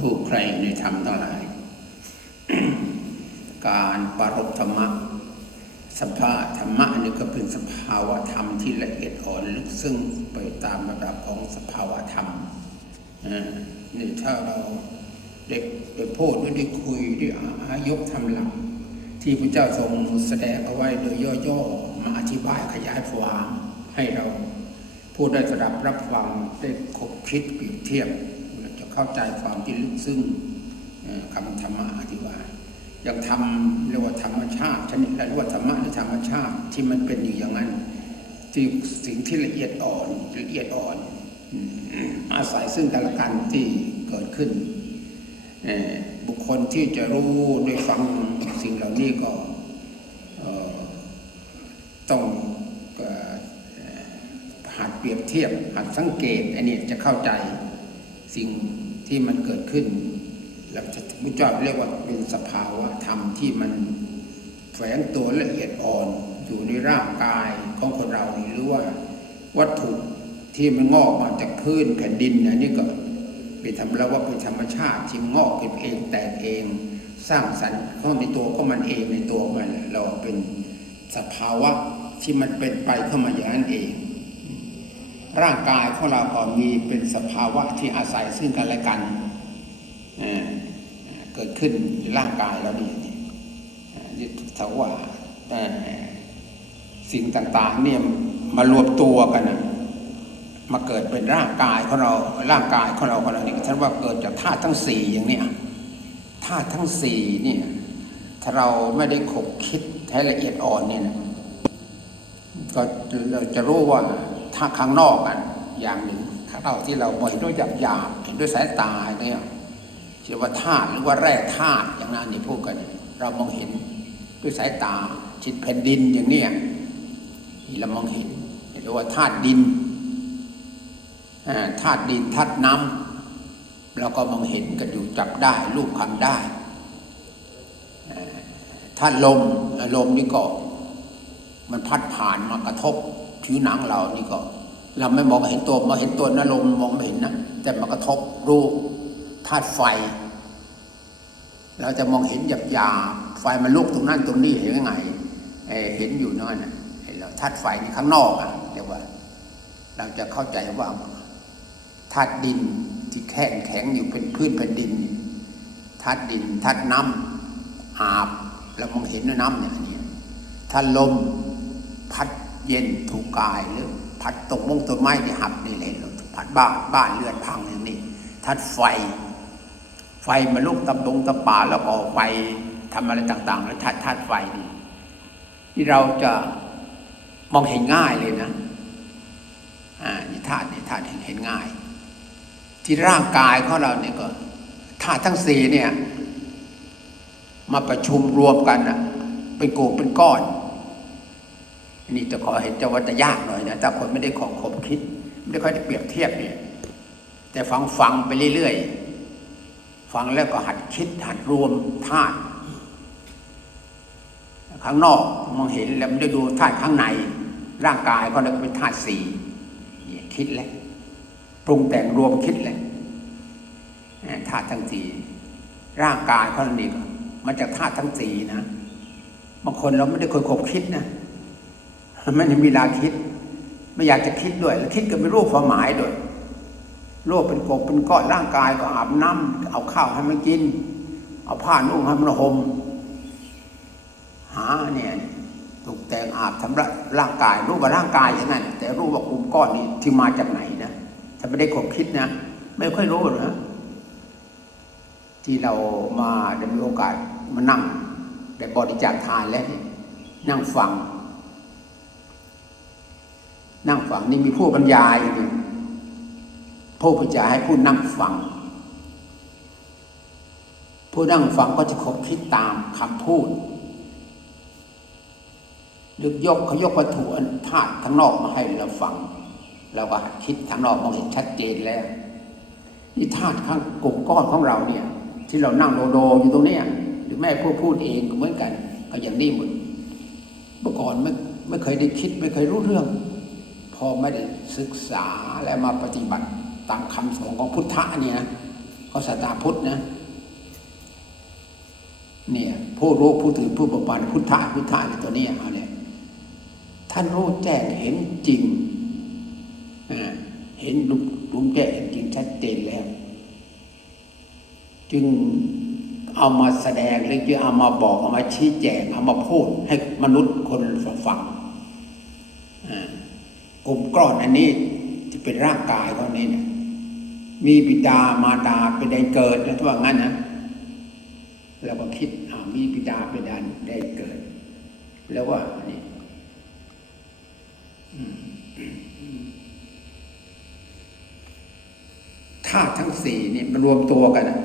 ผู้ใครในธรรมทั้งหลาย การปรบธรรมะสภาธรรมะนี่ก็เป็นสภาวะธรรมที่ละเอียดอ่อนลึกซึ้งไปตามระดับของสภาวะธรรมนี่ถ้าเราเด็กได้พูดได้คุยได้อายกทำหลักที่พระเจ้าทรงแสดงเอาไว้โดยย่อๆมาอธิบายขยายความให้เราผู้ได้สดับรับฟังได้คบคิดเปรียบเทียบ เข้าใจความที่ลึกซึ้งคำธรรมะอธิบายอย่างทำเรียกว่าธรรมชาติชนิดเรียกว่าธรรมะในธรรมชาติที่มันเป็นอยู่อย่างนั้นที่สิ่งที่ละเอียดอ่อนละเอียดอ่อนอาศัยซึ่งกันและกันที่เกิดขึ้น บุคคลที่จะรู้ด้ฟังสิ่งเหล่านี้ก็ต้องหัดเปรียบเทียบหัดสังเกตอันนี้จะเข้าใจ สิ่งที่มันเกิดขึ้นแล้วพระเจ้าเรียกว่าเป็นสภาวะธรรมที่มันแฝงตัวละเอียดอ่อนอยู่ในร่างกายของคนเรานี่หรือว่าวัตถุที่มันงอกมาจากพื้นแผ่นดินเนี่ยนี่ก็เป็นธรรมแล้วว่าเป็นธรรมชาติที่งอกขึ้นเองแตกเอง สร้างสรรค์ข้าในตัวก็มันเองในตัวมันเราเป็นสภาวะที่มันเป็นไปเข้ามาอย่างนั้นเอง ร่างกายของเราก็มีเป็นสภาวะที่อาศัยซึ่งกันและกันเเกิดขึ้นในร่างกายเรานี่เอ่อนี่ถ้าว่าเอ่อสิ่งต่างๆเนี่ยมารวมตัวกันนะมาเกิดเป็นร่างกายของเราร่างกายของเราของเราเนี่ยฉันว่าเกิดจากธาตุทั้งสี่อย่างเนี้ยธาตุทั้งสี่เนี่ยถ้าเราไม่ได้ขบคิดให้ละเอียดอ่อนเนี่ยก็เราจะรู้ว่า ถ้าข้างนอกกันอย่างหนึ่งข้างนอกที่เราเห็นด้วยหยาบหยาบเห็นด้วยสายตาเนี่ยเชื่อว่าธาตุหรือว่าแร่ธาตุอย่างนั้นนี่พูดกัน เรามองเห็นด้วยสายตาชิดแผ่นดินอย่างเนี้ยที่เรามองเห็นเรียกว่าธาตุดินธาตุดินธาตุน้ำเราก็มองเห็นกันอยู่จับได้รูปคำได้ธาตุลมลมนี่ก็มันพัดผ่านมากระทบ ผิวหนังเรานี่ก็ เราไม่มองเห็นตัวมาเห็นตัวนะลมมองไม่เห็นนะแต่มากระทบรูปธาตุไฟ เราจะมองเห็นหยาบหยาไฟมันลุกตรงนั้นตรงนี้เห็นยังไงเอ่อเห็นอยู่นั่นน่ะเห็นแล้วธาตุไฟนี่ข้างนอกอะเรียกว่า เราจะเข้าใจว่าธาตุดินที่แข็งแข็งอยู่เป็นพื้นแผ่นดินธาตุดินธาตุน้ำอาบแล้วมองเห็นน้ำเนี่ยอันนี้ธาตุลมพัด เย็นถูกกายหรือพัดตกมงต้นไม้ที่หับนี่เลยพัดบ้านบ้านเรือนพังอย่างนี้ธาตุไฟ ไฟมาลุกตะบงตะป่าแล้วก็ไฟทำอะไรต่าง ๆ แล้วธาตุธาตุไฟนี่ที่เราจะมองเห็นง่ายเลยนะอ่านี่ธาตุนี่ธาตุเห็นเห็นง่าย ที่ร่างกายของเราเนี่ยก็ธาตุทั้งสี่เนี่ย มาประชุมรวมกันนะเป็นกลุ่มเป็นก้อน นี่จะขอเห็นจะว่าจะยากหน่อยนะแต่คนไม่ได้ของคมคิด ไม่ได้ค่อยได้เปรียบเทียบเนี่ยแต่ฟังฟังไปเรื่อยๆ ฟังแล้วก็หัดคิดหัดรวมธาตุข้างนอกมองเห็นแล้วม่ได้ดูธาตุข้างใน ร่างกายก็เลยเป็นธาตุสี่เนี่ยคิดแล้วปรุงแต่งรวมคิดเลยธาตุทั้งสี่ร่างกายเขานี่ก็มาจากธาตุทั้งสี่นะบางคนเราไม่ได้เคยคบคิดนะ ไม่ได้มีเวลาคิด ไม่อยากจะคิดด้วย แล้วคิดก็ไม่รู้ความหมายด้วยโลกเป็นกบเป็นก้อนร่างกายก็อาบน้ำเอาข้าวให้มันกิน เอาผ้านุ่งให้มันห่มหาเนี่ยตกแต่งอาบทำระร่างกาย รู้ว่าร่างกายอย่างนั้นแต่รู้ว่ากลุ่มก้อนนี้ที่มาจากไหนนะถ้าไม่ได้คบคิดนะไม่ค่อยรู้นะที่เรามาได้มีโอกาสมานั่งได้บริจาคทานแล้วนั่งฟัง นั่งฟังนี่มีผู้บรรยายอยู่ผู้บรรยายให้ผู้นั่งฟัง ผู้นั่งฟังก็จะคบคิดตามคำพูดหรือยกเขายกวัตถุอันธาตุทั้งนอกมาให้เราฟังเราก็คิดทางนอกมองเห็นชัดเจนแล้วนี่ธาตุข้างกลุ่มก้อนของเราเนี่ย ที่เรานั่งโดโดอยู่ตรงนี้หรือแม่พูดพูดเองก็เหมือนกัน ก็อย่างนี้หมดเมื่อก่อนไม่ไม่เคยได้คิดไม่เคยรู้เรื่อง อไม่ได้ศึกษาและมาปฏิบัติตามคำสอนของพุทธะเนี่ยนะก็ศาสนาพุทธนะเนี่ยผู้รู้ผู้ถือผู้ประพันพุทธะพุทธะในตัวนี้เอาเนี่ยท่านรู้แจ้งเห็นจริงเห็นรู้รู้แจ้งเห็นจริงชัดเจนแล้ว จึงเอามาแสดงหรือจะเอามาบอกเอามาชี้แจงเอามาพูดให้มนุษย์คนฟังอ่า กลุ่มก้อนอันนี้ที่เป็นร่างกายเขานี้เนี่ยมีบิดามาดาเป็นได้เกิดนะถ้าว่างั้นนะเราก็คิดอ่ามีบิดาเป็นได้ได้เกิด แล้วว่านี่ธาตุทั้งสี่นี่มันรวมตัวกันนะ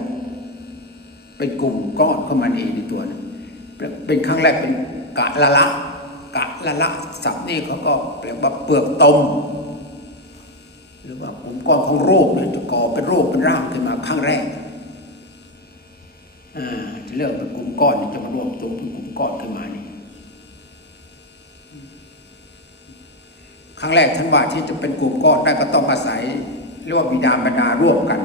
เป็นกลุ่มก้อนเข้ามาเองในตัวนะเป็นเป็นครั้งแรกเป็นกะละละ กะละละศัพท์นี่เขาก็แปลว่าเปลือกตม หรือว่ากลุ่มก้อนของโรคเนี่ยจะก่อเป็นโรคเป็นร่างขึ้นมาครั้งแรกอ่าจะเริ่มเป็นกลุ่มก้อนจะมารวมตัวเป็นกลุ่มก้อนขึ้นมานี่ครั้งแรกท่านว่าที่จะเป็นกลุ่มก้อนได้ก็ต้องอาศัยเรียกว่าบิดามารดาร่วมกัน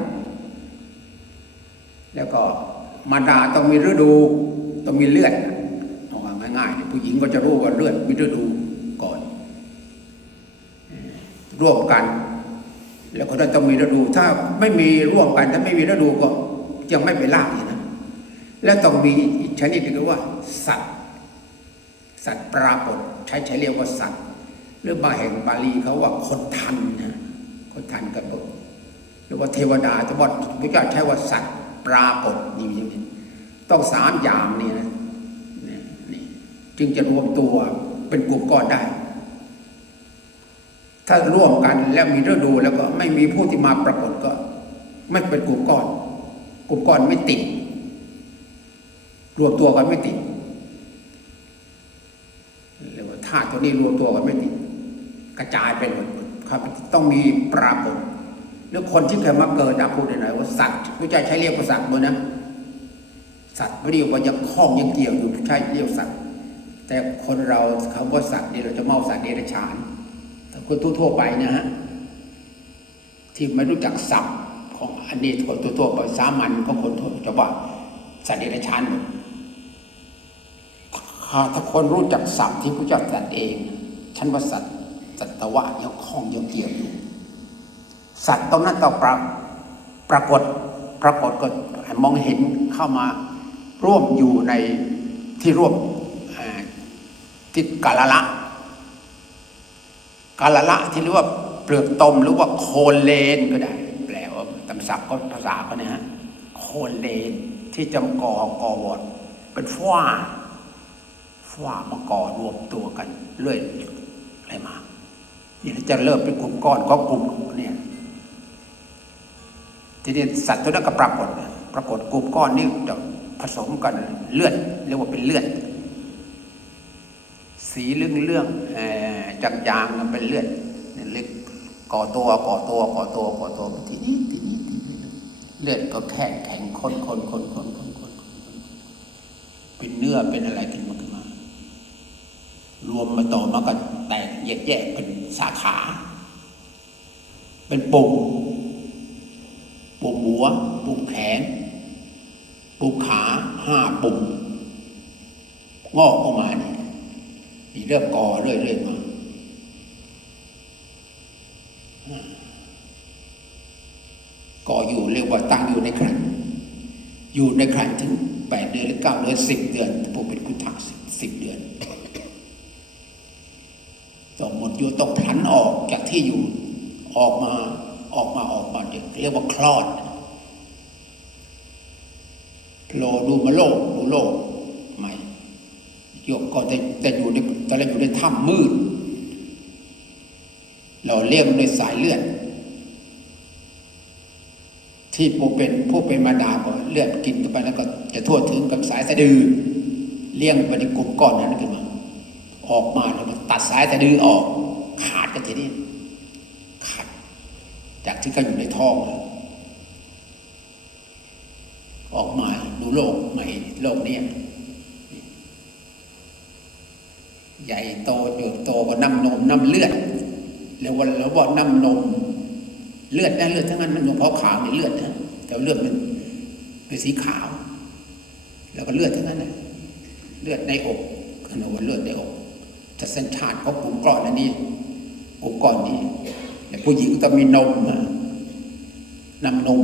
แล้วก็มารดาต้องมีฤดูต้องมีเลือด ผู้หญิงก็จะรู้ว่าเลือดมีฤดูก่อน ร่วมกัน แล้วก็ต้องมีฤดู ถ้าไม่มีร่วมกัน ถ้าไม่มีฤดูก็ยังไม่เป็นร่าอีกนะ แล้วต้องมีอีกชนิดหนึ่งว่า สัตว์ สัตว์ปรากฏใช้ใช้เรียกว่าสัตว์หรือบางแห่งบาลีเขาว่าคนทันนะคนทันกันบอกหรือว่าเทวดาจะบอกพระเจ้าใช้ว่าสัตว์ปรากฏนี่อย่างนี้ต้องสามอย่างนี่นะ จึงจะรวมตัวเป็นกลุ่มก้อนได้ ถ้าร่วมกันแล้วมีฤดูแล้วก็ไม่มีผู้ที่มาปรากฏก็ ไม่เป็นกลุ่มก้อน กลุ่มก้อนไม่ติด รวมตัวกันไม่ติดเรียกว่าธาตุตัวนี้รวมตัวกันไม่ติด กระจายไปหมดครับต้องมีปรากฏแล้วคนที่เคยมาเกิดนะพูดไหน่อยว่าสัตว์ไม่ใช่ใช้เรียกว่าสัตว์เลยนะ สัตว์ไม่เรียกว่ายังคล้องยังเกี่ยวอยู่ใช่เรียกสัตว์ แต่คนเราคำว่าสัตว์นี่เราจะเมาสัตว์เดรัจฉานถ้าคนทั่วๆไปนะฮะที่ไม่รู้จักศัพท์ของอันนี้คนทั่วๆไปสามัญก็คนทั่วจะว่าสัตว์เดรัจฉานหมดถ้าคนรู้จักศัพท์ที่พระเจ้าตรัสเองฉันว่าสัตว์สัตวะยังคล้องยังเกี่ยวอยู่ สัตว์ตรงนั้นต้องปราปรากฏปรากฏก็มองเห็นเข้ามาร่วมอยู่ในที่ร่วม ที่กาละละกาละละที่เรียกว่าเปลือกตมหรือว่าโคนเลนก็ได้ แปลว่าตำศัพท์ก็ภาษาเขาเนี่ยฮะโคนเลนที่จำก่อกอวอดเป็นฝ้าฝ้ามาก่อรวมตัวกันเรื่อยอะไรมานี่จะเริ่มเป็นกลุ่มก้อนก็กลุ่มเนี่ยทีนี้สัตว์ตัวนั้นก็ปรากฏปรากฏกลุ่มก้อนนี่จะผสมกันเลือดเรียกว่าเป็นเลือด สีเรื่องเรื่องจางจางๆมันเป็นเลือดเนี่ยเล็กก่อตัวก่อตัวก่อตัวก่อตัวทีนี้ทีนี้ทีนี้เลือดก็แข็งแข็งคนคนคนคนคนคนเป็นเนื้อเป็นอะไรขึ้นมาขึ้นมา รวมมาต่อมาก็แตกแยกแยกเป็นสาขา เป็นปุ่มปุ่มหัว ปุ่มแขน ปุ่มขาห้าปุ่มงอกออกมา เริ่มก่อเรื่อยๆมาก่ออยู่เรียกว่าตั้งอยู่ในครันอยู่ในครันถึงแปดเดือนหรือเก้าเดือนสิบเดือนผมเป็นคุณทักสิบเดือนต้องหมดอยู่ต้องผันออกจากที่อยู่ออกมาออกมาออกมาเรียกว่าคลอดโผล่ดูมาโลกดูโลก ยกก็แต่แต่อยู่ในตอนแรกอยู่ในถ้ำมืด เราเลี้ยงด้วยสายเลือด ที่ผู้เป็นผู้เป็นมาดาก็เลือดกินเข้าไปแล้วก็จะทั่วถึงกับสายสะดือ เลี้ยงไปในกลุ่มก้อนนั้นขึ้นมา ออกมาแล้วมันตัดสายสะดือออก ขาดกันทีนี้ขาดจากที่เขาอยู่ในท้องออกมาดูโลกใหม่โลกนี้ย ใหญ่โตเติบโตก็น้ำนมน้ำเลือดแล้ววันแล้วว่าน้ำนมเลือดนะเลือดทั้งนั้นมันหนมเพาขาวในเลือดนะแต่เลือดมันเป็นสีขาว แล้วก็เลือดทั้งนั้นนะเลือดในอกขนว่าเลือดในอกจะสัญชาติเขากลุ่มก้อนอันนี้กลุ่มก้อนนี้แต่ผู้หญิงต้องมีนมอะนำนม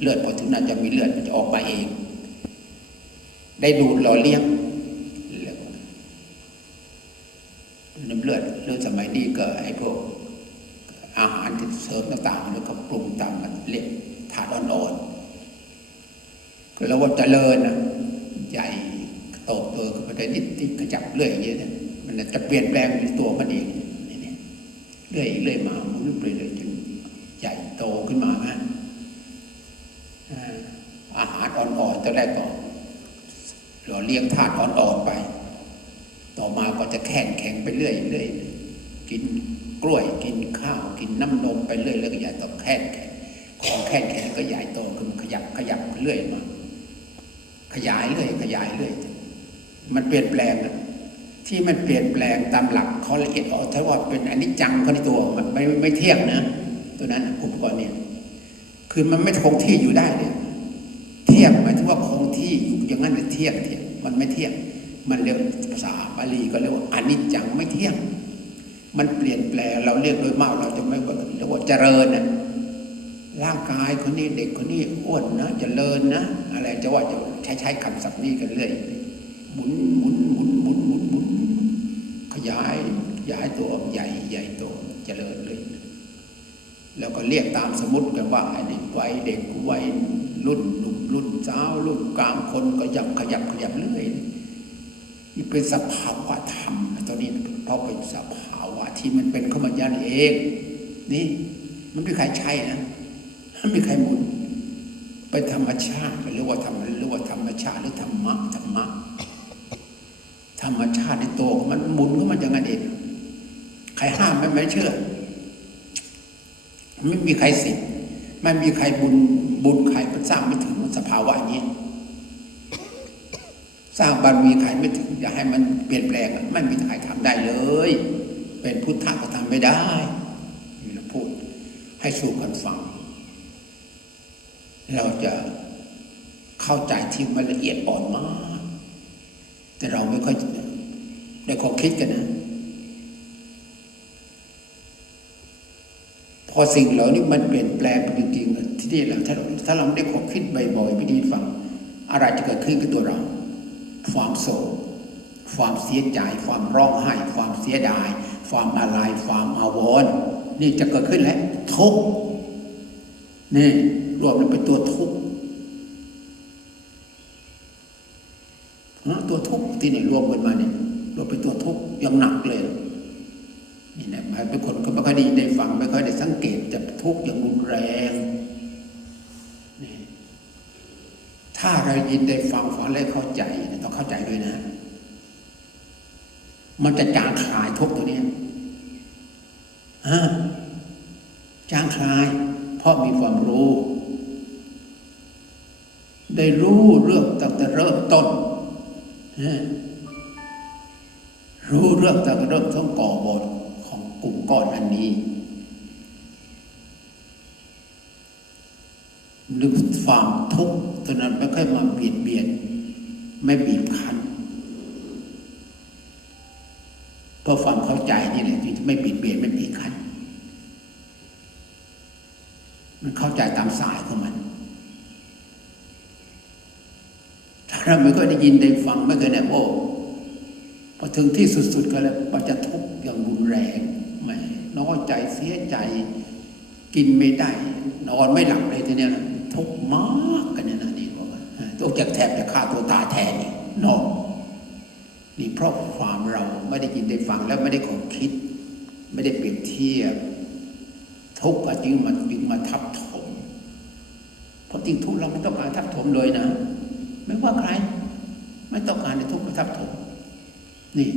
เลือดพอถึงนั้นจะมีเลือดมันจะออกมาเอง ได้ดูดหล่อเลี้ยงแล้วน้ำเลือดเลือดสมัยนี้ก็ไอ้พวก อาหารที่เสริมต่างๆแล้วก็ปรุงตามมันเรียกถาดอ่อนๆก็แล้วว่าเจริญนะใหญ่โตเติบขึ้นไปได้นิดนิดขยับเรื่อยอย่างเงี้ยมันจะเปลี่ยนแปลงในตัวมันเองเรื่อยเรื่อยมาหมุนไปเรื่อยจนใหญ่โตขึ้นมาฮะอาอาหารอ่อนๆตอนแรกก็หล่อเลี้ยงธาตุอ่อนๆไป ต่อมาก็จะแข็งแข็งไปเรื่อยเรื่อยกิน กล้วยกินข้าวกินน้ำนมไปเรื่อยแล้วก็ใหญ่โตแข็งแข็งของแข็งแข็งก็ใหญ่โตขึ้นขยับขยับเรื่อยมาขยายเรื่อยขยายเรื่อยมันเปลี่ยนแปลงอะที่มันเปลี่ยนแปลงตามหลักเขาละเอียดออกถ้าว่าเป็นอนิจจังเขาในตัวมันไม่ไม่เที่ยงนะตัวนั้นอุปกรณ์เนี่ยคือมันไม่คงที่อยู่ได้เนี่ยเที่ยงหมายถึงว่าคงที่อยู่อย่างนั้นเลยเที่ยงเที่ยงมันไม่เที่ยง มันเรียกภาษาบาลีก็เรียกว่าอนิจจังไม่เที่ยง มันเปลี่ยนแปลงเราเรียกโดยมากเราจะไม่ว่าเรียกว่าเจริญนะร่างกายคนนี้เด็กคนนี้อ้วนนะเจริญนะอะไรจะว่าจะใช้ใช้คำศัพท์นี้กันเรื่อยหมุนหมุนหมุนหมุนหมุนหมุนขยายขยายตัวใหญ่ใหญ่โตเจริญเลยแล้วก็เรียกตามสมมติกันว่าไอ้นี่วัยเด็กวัยรุ่นหนุ่มรุ่นสาวรุ่นกลางคนก็ยับขยับขยับเรื่อย นี่เป็นสภาวะธรรมนะตอนนี้เพราะเป็นสภาวะที่มันเป็นเข้ามาย่านเอง นี่มันไม่มีใครใช่นะมันไม่มีใครหมุนเป็นธรรมชาติหรือว่าธรรมหรือว่าธรรมชาติหรือธรรมะธรรมะธรรมชาติในตัวมันหมุนก็มันอย่างนั้นเองใครห้ามไม่ไม่เชื่อ ไม่มีใครสิทธิ์ไม่มีใครบุญบุญใครมันสร้างไม่ถึงสภาวะอย่างนี้ สร้างบารมีใครไม่ถึงอย่าให้มันเปลี่ยนแปลงไม่มีใครทำได้เลย เป็นพุทธะก็ทำไม่ได้นี่เราพูดให้สู่กันฟัง เราจะเข้าใจที่มันละเอียดอ่อนมาก แต่เราไม่ค่อยได้ขอคิดกันนะ พอสิ่งเหล่านี้มันเปลี่ยนแปลงไปจริงๆที่นี่แหละถ้าเราถ้าเราไม่ได้ขอคิดบ่อยๆไม่ดีฟัง อะไรจะเกิดขึ้นกับตัวเรา ความโศกความเสียใจ ความร้องไห้ ความเสียดาย ความอะไรความอาวรณ์นี่จะเกิดขึ้นแล้วทุกข์นี่รวมเป็นตัวทุกข์ตัวทุกข์ที่นี่รวมกันมาเนี่ยรวมเป็นตัวทุกข์ยังหนักเลยนี่นะมันเป็นคนก็ไม่ค่อยได้ได้ฟังไม่ค่อยได้สังเกตจะทุกข์อย่างรุนแรงนี่ถ้าเรายินได้ฟังฟังแล้วเข้าใจ เข้าใจด้วยนะ มันจะจางคลายทุกตัวเนี้ยฮะจางคลาย เพราะมีความรู้ ได้รู้เรื่องตั้งแต่เริ่มต้นฮะรู้เรื่องตั้งแต่เริ่มต้นก่อบทของกลุ่มก้อนอันนี้หรือความทุกข์ตัวนั้นไม่ค่อยมาเบียดเบียน ไม่บีบคั้นเพราะความเข้าใจนี่แหละที่ไม่บีบเบียนไม่บีบคั้นมันเข้าใจตามสายของมัน ถ้าเราไม่ก็ได้ยินได้ฟังไม่เคยได้โอ้พอถึงที่สุดๆก็แล้วมันจะทุกข์อย่างรุนแรงไม่น้อยใจเสียใจ กินไม่ได้ นอนไม่หลับเลยทีเนี้ยทุกข์มากกันเนี่ย จะแทบจะฆ่าตัวตายแทนนี่นอนนี่เพราะความเราไม่ได้ยินได้ฟังแล้วไม่ได้ขอคิด ไม่ได้เปรียบเทียบ ทุกข์จึงมันจึงมาทับถมเพราะจริงทุกข์เราไม่ต้องการทับถมเลยนะ ไม่ว่าใคร ไม่ต้องการในทุกข์มาทับถม นี่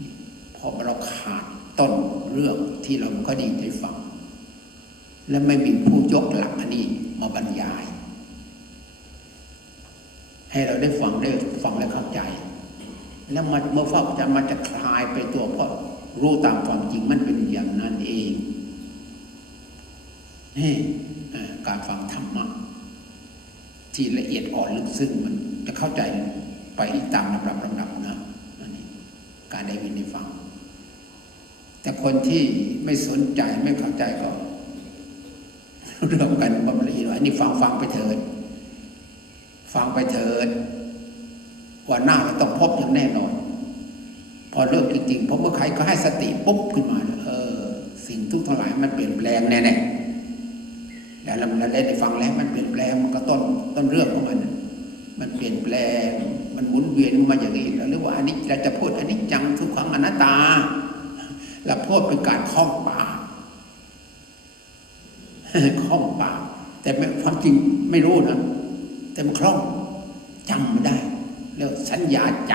นี่พอเราขาดต้นเรื่องที่เราก็ดีได้ฟัง และไม่มีผู้ยกหลักอันนี้มาบรรยาย ให้เราได้ฟังได้ฟังและเข้าใจ แล้วมันเมื่อฟังจะมันจะคลายไปตัวเพราะรู้ตามความจริงมันเป็นอย่างนั้นเองนี่การฟังธรรมะที่ละเอียดอ่อนลึกซึ้งมันจะเข้าใจไปตามลำดับลำดับนะอันนี้การได้ยินได้ฟัง แต่คนที่ไม่สนใจไม่เข้าใจก็เรื่องกันว่ามันละเอียดอ่อนอันนี้ฟังฟังไปเถิด ฟังไปเถิดวันหน้าเราต้องพบอย่างแน่นอน พอเริ่มจริงๆเพราะเมื่อใครก็ให้สติปุ๊บขึ้นมาเนี่ยเออ สิ่งทุกทั้งหลายมันเปลี่ยนแปลงแน่ๆแล้วเราเราได้ฟังแล้วมันเปลี่ยนแปลงมันก็ต้นต้นเรื่องของมัน มันเปลี่ยนแปลง มันหมุนเวียนมาอย่างนี้เราเรียกว่าอันนี้เราจะพูดอันนี้จังทุกขังอนัตตาเราพูดเป็นการคล้องปากคล่องปากแต่ความจริงไม่รู้นะ แต่มันคล่องจำไม่ได้เรียกสัญญาจ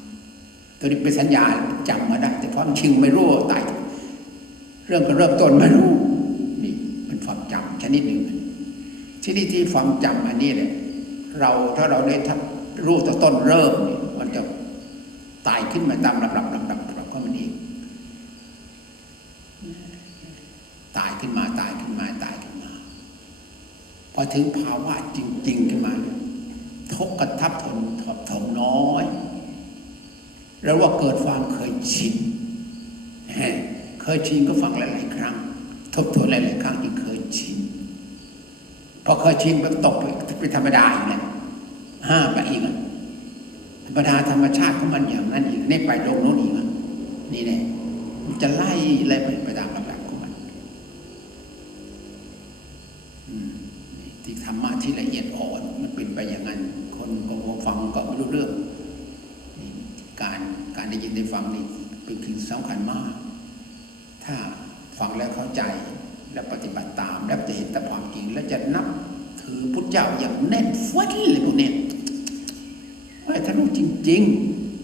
ำตัวนี้เป็นสัญญาจำมาได้ แต่ความจริงไม่รู้ตายเรื่องก็เริ่มต้นไม่รู้นี่เป็นความจำชนิดหนึ่งชนิดที่ความจำอันนี้เนี่ยเราถ้าเราได้ทัรู้ตั้งต้นเริ่มมันจะตายขึ้นมาตามลำดับลำดับลำดับก็มันเองตายขึ้นมาตายขึ้นมาตาย อถึงภาวะจริง ๆ ขึ้นมาทุกกระทับทนทบทนน้อย แล้วว่าเกิดความเคยชินเคยชินก็ฟังหลาย ๆ ครั้ง ทบทวนหลาย ๆ ครั้งที่เคยชินพอเคยชินมันตกไปเป็นธรรมดาอีกแล้วห้าไปอีกอะธรรมดาธรรมชาติของมันอย่างนั้นอีกนี่ไปตรงโน้นอีกนี่แน่มันจะไล่ไล่ไปไปตามลำดับของมัน ที่ธรรมะที่ละเอียดอ่อนมันเป็นไปอย่างนั้น คนก็มาฟังก็ไม่รู้เรื่องนี่การการได้ยินได้ ฟังนี่เป็นสิ่งสำคัญมาก ถ้าฟังแล้วเข้าใจและปฏิบัติตามแล้วจะเห็นแต่ความจริง แล้วจะนับถือพุทธเจ้าอย่างแน่นฟัดเลยพวกเนี้ยไอ้ถ้ารู้จริง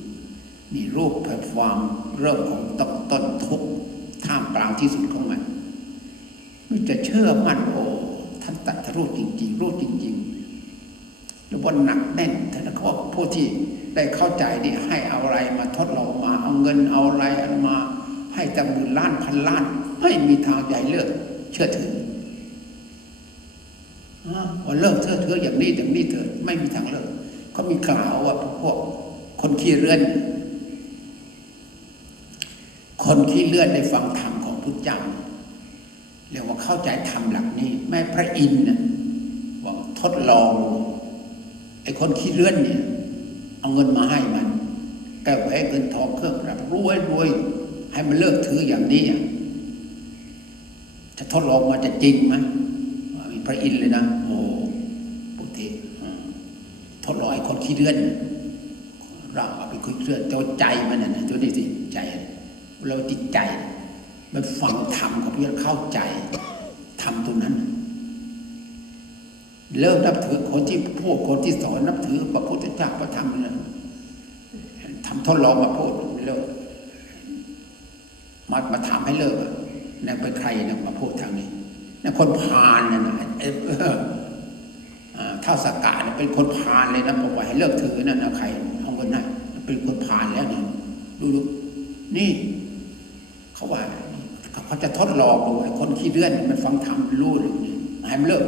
ๆ นี่รูปแพลตฟอร์มเริ่มของต้นต้นทุกท่ามกลางที่สุดของมันมันจะเชื่อมั่นโอ้ท่านตัดรู้จริง ๆ รู้จริง ๆ แล้วบนหนักแน่นท่านก็บอกผู้ที่ ได้เข้าใจนี่ให้เอาอะไรมาทดลองมาเอาเงินเอาอะไรเอามา ให้ตั้งหมื่นล้านพันล้าน ไม่มีทางใหญ่เลิกเชื่อถืออ่าว่าเลิกเชื่อถืออย่างนี้อย่างนี้เถิดไม่มีทางเลิกเขามีกล่าวว่าพวกคนขี้เรื่อน คนขี้เลื่อนได้ฟังธรรมของพุทธเจ้าเรียกว่าเข้าใจธรรมหลักนี้ แม่พระอินทร์นะบอกทดลองไอ้คนขี้เลื่อนเนี่ย เอาเงินมาให้มันแก้แหวนเงินทองเครื่องประดับรวยรวยให้มันเลิกถืออย่างนี้อะจะทดลองมาจะจริงไหมมีพระอินทร์เลยนะ โอ้ปุถิทดลองไอ้คนขี้เลื่อนเราเอาไปคนขี้เลื่อนเจ้าใจมันน่ะนะตัวนี้สิใจเราจิตใจ มันฟังธรรมกับเพื่อนเข้าใจทำตรงนั้น เริ่มนับถือคนที่พูดคนที่สอนนับถือพระพุทธเจ้าพระธรรมนั่นทำทดลองมาพูดเลิกมามาถามให้เลิกอะเป็นใครนะมาพูดทางนี้นั่นคนพาลนั่นนะถ้าท้าวสกาเนี่ยเป็นคนพาลเลยนะบอกว่าให้เลิกถือนั่นนะใครเอาเงินให้เป็นคนพาลแล้วเนี่ยดูดูนี่เขาว่าเขาจะทดลองดูไอ้คนขี้เลื่อนมันฟังธรรมรู้หรือนี่ให้มันเลิก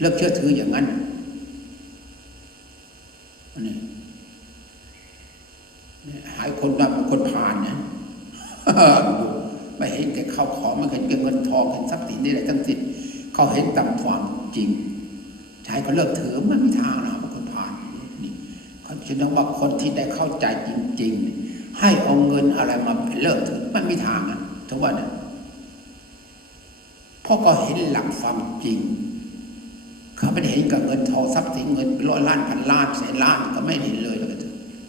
เลิกเชื่อถืออย่างนั้นอันนี้หายคนแบบคนผ่านนี่ยไม่เห็นแก่ข้าวของไม่เห็นแก่เงินทองเห็นทรัพย์สินนี่อะไรทั้งสิ้นเขาเห็นตามความจริงใช้เขาเลิกถือไม่มีทางนะคนผ่านนี่เขาคิดว่าคนที่ได้เข้าใจจริง ๆ ให้เอาเงินอะไรมาเลิกถือมันมีทางอะทุกวันนี่ยเพราะก็เห็นหลักความจริง เขาไม่ได้เห็นกับเงินทองทรัพย์สินเงินร้อยล้านพันล้านแสนล้านก็ไม่เห็นเลยแล้วก็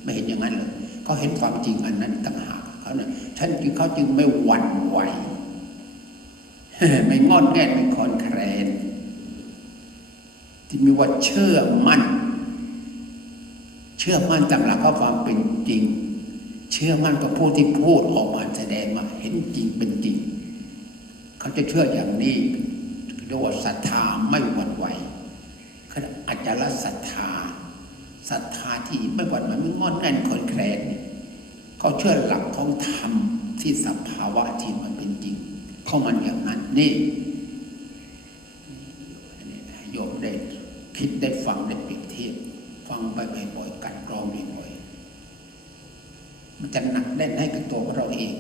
ไม่เห็นอย่างนั้นเลยเขาเห็นความจริงอันนั้นต่างหากเขาเนี่ยฉันจึงเขาจึงไม่หวั่นไหวไม่งอนแง่นไม่คอนแคลนที่มีว่าเชื่อมั่น เชื่อมั่นตามหลักก็ความเป็นจริง เชื่อมั่นกับผู้ที่พูดออกมาแสดงมาเห็นจริงเป็นจริง เขาจะเชื่ออย่างนี้เรียกว่าศรัทธาไม่หวั่นไหว ขาอาจารศรัทธาศรัทธาที่ไม่หวั่นไหวไม่งอนแง่นคอนแคลนเนี่ยเขาเชื่อหลักของธรรมที่สภาวะที่มันเป็นจริงเขามันอย่างนั้นนี่โยมได้คิดได้ฟังได้เปรียบเทียบฟังไปบ่อยๆกันกรองบ่อยๆมันจะหนักแน่นให้กับตัวของเราเอง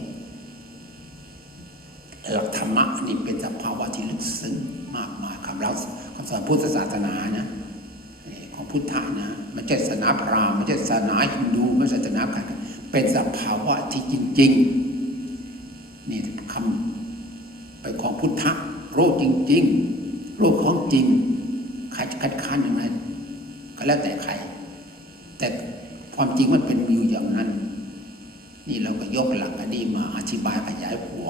หลักธรรมะนี่เป็นสภาวะที่ลึกซึ้งมากมายคำเล่า สอนพุทธศาสนานะนี่ของพุทธะนะไม่ใช่ศาสนาพราหมณ์ไม่ใช่ศาสนาฮินดูไม่ใช่ศาสนาใครเป็นสภาวะที่จริงๆนี่คำไปของพุทธะโรคจริง ๆ โรคของจริงใครจะคัดค้านอย่างไรก็แล้วแต่ใคร แต่ความจริงมันเป็นอยู่อย่างนั้น นี่เราก็ยกหลักอันนี้มาอธิบายขยายคว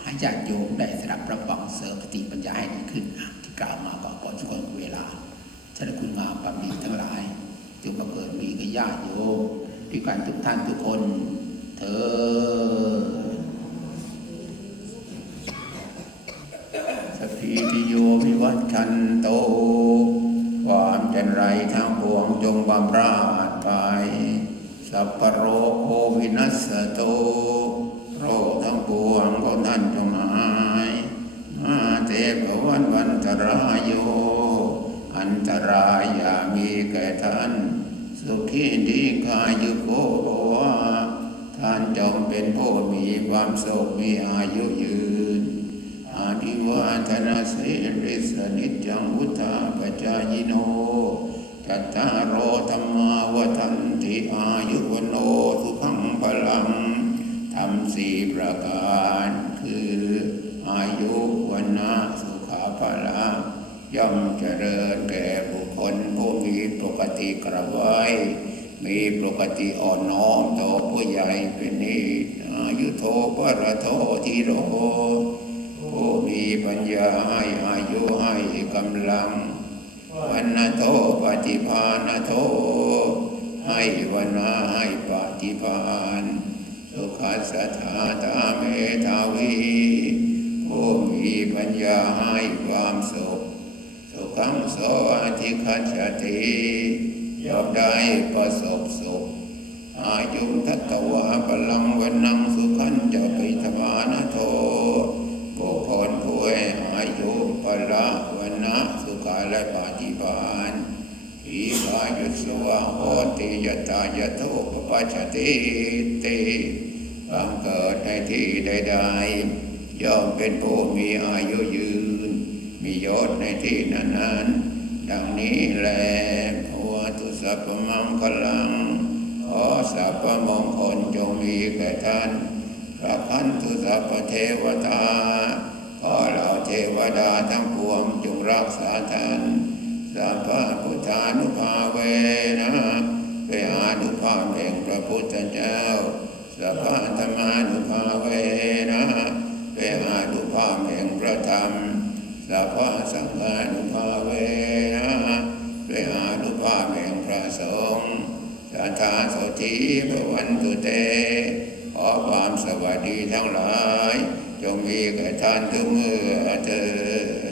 ให้ญาติโยมได้สดับรับฟังเสริมสติปัญญาให้ดีขึ้นอะ กล่าวมาก็พอสมควรเวลาท่านคุณงามความดีทั้งหลายจงมาเกิดมีกับญาติโยมด้วยกันทุกท่านทุกคนเธอสพพีติโยวิวัชชันโต ความจันไรทั้งปวงจงบำราดไป สัพพะโรโควินัสสโต โรคทั้งปวงของท่านจงหาย เตภวันวันตรายโย อันตรายอย่ามีแก่ท่าน สุขีดีกายุโกภวะท่านจงเป็นผู้มีความสุขมีอายุยืน อาภิวาทนาสิริสนิจจังวุธาปจายโนจัตตารโอธรรมาวทันติอายุวโนสุขังพลังทำสี่ประการคืออายุ วันนะสุขาพละย่อมเจริญแก่บุคคลผู้มีปกติกระไว้มีปกติอ่อนน้อมต่อผู้ใหญ่เป็นนิจอายุโทปรโททีโรผู้มีปัญญาให้อายุให้กำลังวันนโทปฏิภาณโท ให้วันนาให้ปฏิภาณสุขัสถาตาเมธาวี ผู้มีปัญญาให้ความสุข สุขังโสอธิคัจฉติย่อมได้ประสบสุข อายุทัตตวาพลังวันนังสุขันจะไปิธวานโทบุคคลผู้ให้อายุพละวันนะสุขาและปฏิบาลอีกายุสวะโหติยตายโทปปัจจติติบังเกิดในที่ใดๆ ย่อมเป็นผู้มีอายุยืน มียศในที่นั้นๆ ดังนี้แลโอตุสัพพมังคลัง ขอสัพพมงคลจงมีแก่ท่านพระพันธุสัพพเทวตาขอเหล่าเทวดาทั้งปวงจงรักษาท่านสัพพะพุทธานุภาเวนะเวอานุภาพแห่งพระพุทธเจ้าสัพพธรรมานุภาเวนะ เวอานุภาพแห่งพระธรรมสัพพะสังฆานุภาเวนะเวอานุภาพแห่งพระสงฆ์สัทธาโสถีพระวันตุเต ขอความสวัสดีทั้งหลาย จงมีแก่ท่านทุกเมื่อเธอ